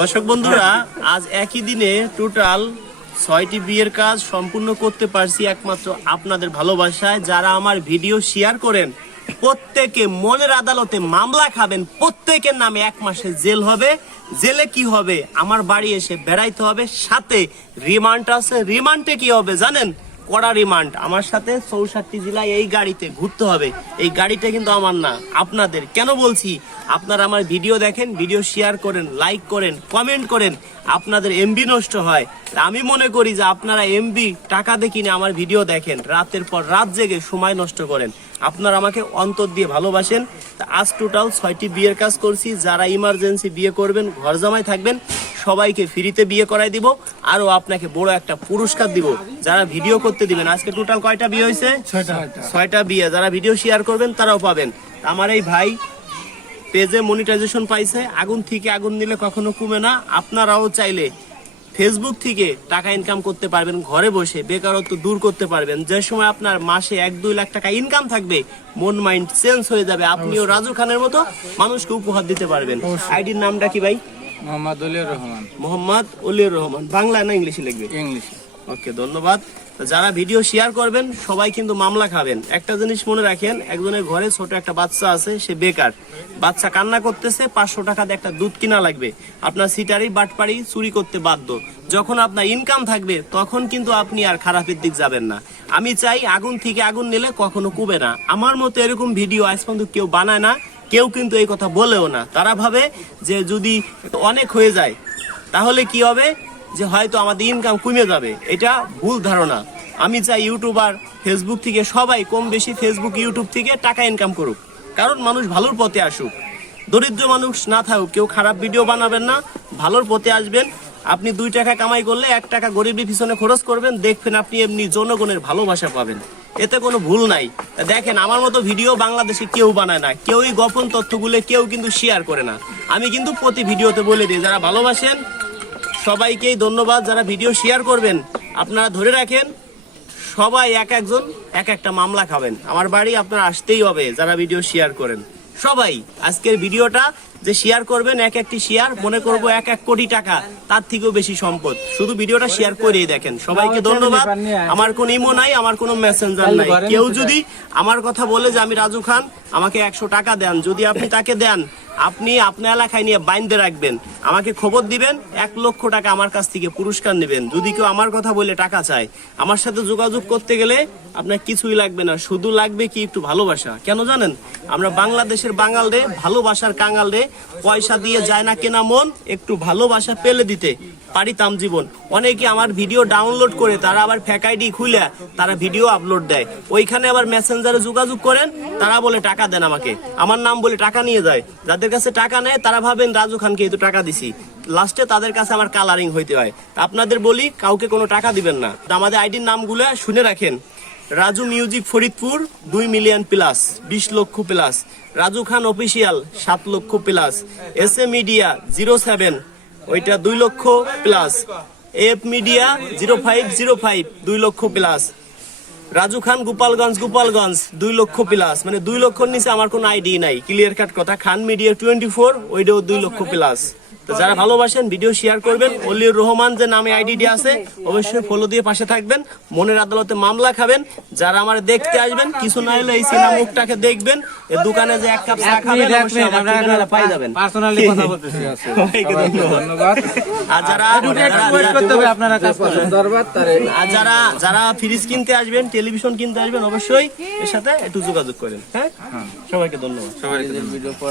দর্শক বন্ধুরা, আজ একই দিনে টোটাল ৬টি বিয়ের কাজ সম্পূর্ণ করতে পারছি একমাত্র আপনাদের ভালোবাসায়। যারা আমার ভিডিও শেয়ার করেন প্রত্যেকে মনের আদালতে মামলা খাবেন, প্রত্যেকের নামে ১ মাসের জেল হবে। জেলে কি হবে? আমার বাড়ি এসে বেড়াইতে হবে, সাথে রিমান্ড আছে। রিমান্ডে কি হবে জানেন? কড়া রিমান্ড। আমার সাথে ৬৪ জেলায় এই গাড়িতে ঘুরতে হবে। এই গাড়িটা কিন্তু আমার না, আপনাদের। কেন বলছি? আপনারা আমার ভিডিও দেখেন, ভিডিও শেয়ার করেন, লাইক করেন, কমেন্ট করেন, আপনাদের এমবি নষ্ট হয়। আমি মনে করি যে আপনারা এমবি টাকা দিয়ে কিনে আমার ভিডিও দেখেন, রাতের পর রাত জেগে সময় নষ্ট করেন। আপনারা আমাকে অন্তর দিয়ে ভালোবাসেন। আজ টোটাল ৬টি বিয়ের কাজ করছি। যারা ইমার্জেন্সি বিয়ে করবেন, ঘর জামাই থাকবেন, সবাইকে ফ্রিতে বিয়ে করাই দিব। আরো আপনাকে বড় একটা পুরস্কার দিব যারা ভিডিও করতে দিবেন। আজকে টোটাল কয়টা বিয়ে হয়েছে? ৬টা বিয়ে। যারা ভিডিও শেয়ার করবেন তারাও পাবেন। আমার এই ভাই পেজে মনিটাইজেশন পাইছে। আগুন থেকে আগুন নিলে কখনো কমে না। আপনারাও চাইলে ফেসবুক থেকে টাকা ইনকাম করতে পারবেন, ঘরে বসে বেকারত্ব দূর করতে পারবেন। যে সময় আপনার মাসে ১-২ লাখ টাকা ইনকাম থাকবে, মন মাইন্ড চেঞ্জ হয়ে যাবে। আপনিও রাজু খানের মতো মানুষকে উপহার দিতে পারবেন। আইডির নামটা কি ভাই? মোহাম্মদ অলিউর রহমান। মোহাম্মদ অলিউর রহমান। বাংলা না ইংলিশে লিখবে? ইংলিশে। ওকে, ধন্যবাদ। যারা ভিডিও শেয়ার করবেন সবাই কিন্তু মামলা খাবেন। একটা জিনিস মনে রাখেন, একজনের ঘরে ছোট একটা বাচ্চা আছে, সে বেকার, বাচ্চা কান্না করতেছে, ৫০০ টাকা দিয়ে একটা দুধ কিনা লাগবে। আপনার সিটারি বাটপাড়ি চুরি করতে বাধ্য। যখন আপনার ইনকাম থাকবে তখন কিন্তু আপনি আর খারাপের দিক যাবেন না। আমি চাই আগুন থেকে আগুন নিলে কখনো কুবে না। আমার মতো এরকম ভিডিও আজ পর্যন্ত কেউ বানায় না, কেউ কিন্তু এই কথা বলেও না। তারা ভাবে যে যদি অনেক হয়ে যায় তাহলে কি হবে, যে হয়তো আমাদের ইনকাম কমে যাবে। এটা ভুল ধারণা। আমি চাই ইউটিউবার, ফেসবুক থেকে সবাই কম বেশি ফেসবুক ইউটিউব থেকে টাকা ইনকাম করুক, কারণ মানুষ ভালোর পথে আসুক। দরিদ্র মানুষ না থাকুক, কেউ খারাপ ভিডিও বানাবেন না, ভালোর পথে আসবেন। আপনি ২ টাকা কামাই করলে ১ টাকা গরিবের পিছনে খরচ করবেন, দেখবেন আপনি এমনি জনগণের ভালোবাসা পাবেন। এতে কোনো ভুল নাই। দেখেন, আমার মতো ভিডিও বাংলাদেশে কেউ বানায় না, কেউই গোপন তথ্যগুলো কেউ কিন্তু শেয়ার করে না। আমি কিন্তু প্রতি ভিডিওতে বলে দিই, যারা ভালোবাসেন সবাইকেই ধন্যবাদ। যারা ভিডিও শেয়ার করবেন, আপনারা ধরে রাখেন সবাই একজন এক একটা মামলা খাবেন। আমার বাড়ি আপনারা আসতেই হবে যারা ভিডিও শেয়ার করেন। সবাই আজকের ভিডিওটা যে শেয়ার করবেন, এক একটি শেয়ার মনে করব ১ কোটি টাকা, তার থেকেও বেশি সম্পদ। শুধু ভিডিওটা শেয়ার করেই দেখেন। সবাইকে ধন্যবাদ। আমার কোনো ইমো নাই, আমার কোনো মেসেঞ্জার নাই। কেউ যদি আমার কথা বলে যে আমি রাজু খান, আমাকে ১০০ টাকা দেন, যদি আপনি তাকে দেন, আপনি আপনার এলাকায় নিয়ে বাইন্ধে রাখবেন, আমাকে খবর দিবেন, ১ লক্ষ টাকা আমার কাছ থেকে পুরস্কার নেবেন। যদি কেউ আমার কথা বলে টাকা চায়, আমার সাথে যোগাযোগ করতে গেলে আপনার কিছুই লাগবে না, শুধু লাগবে কি একটু ভালোবাসা। কেন জানেন? আমরা বাংলাদেশের বাঙাল রে, ভালোবাসার কাঙাল রে, পয়সা দিয়ে যায় না কেনা মন, একটু ভালোবাসা পেলে দিতে পারিতাম জীবন। অনেকে আমার ভিডিও ডাউনলোড করে তারা আবার ফেক আইডি খুলে তারা ভিডিও আপলোড দেয়, ওইখানে আবার মেসেঞ্জারে যোগাযোগ করেন, তারা বলে টাকা দেন আমাকে, আমার নাম বলে টাকা নিয়ে যায়। যাদের কাছে টাকা নেয় তারা ভাবেন রাজু খানকে এই তো টাকা দিছি, লাস্টে তাদের কাছে আমার কালারিং হইতে হয়। আপনাদের বলি, কাউকে কোনো টাকা দিবেন না। আমাদের আইডির নামগুলো শুনে রাখেন: Raju music Faridpur ২ million plus, ২০ লক্ষ প্লাস; রাজু খান অফিসিয়াল ৭ লক্ষ প্লাস; এসএ মিডিয়া 07 ওইটা ২ লক্ষ প্লাস; এফ মিডিয়া 0505 ২ লক্ষ প্লাস; রাজু খান গোপালগঞ্জ ২ লক্ষ প্লাস। মানে ২ লক্ষর নিচে আমার কোনো আইডি নাই, ক্লিয়ার কাট কথা। খান মিডিয়া 24 ওইটাও ২ লক্ষ প্লাস। তো যারা ভালোবাসেন ভিডিও শেয়ার করবেন। অলিউর রহমান যে নামে আইডি আছে অবশ্যই ফলো দিয়ে পাশে থাকবেন। মনের আদালতে মামলা খাবেন। যারা আমার দেখতে আসবেন, কিছু না হলে এই সিনা মুখটাকে দেখবেন, এই দোকানে যে ১ কাপ চা খাবেন আপনারা পাই যাবেন। পার্সোনালি কথা বলতেছি। ধন্যবাদ। আর যারা ফ্রিজ কিনতে আসবেন, টেলিভিশন কিনতে আসবেন, অবশ্যই এর সাথে একটু যোগাযোগ করেন। হ্যাঁ, সবাইকে ধন্যবাদ। সবাইকে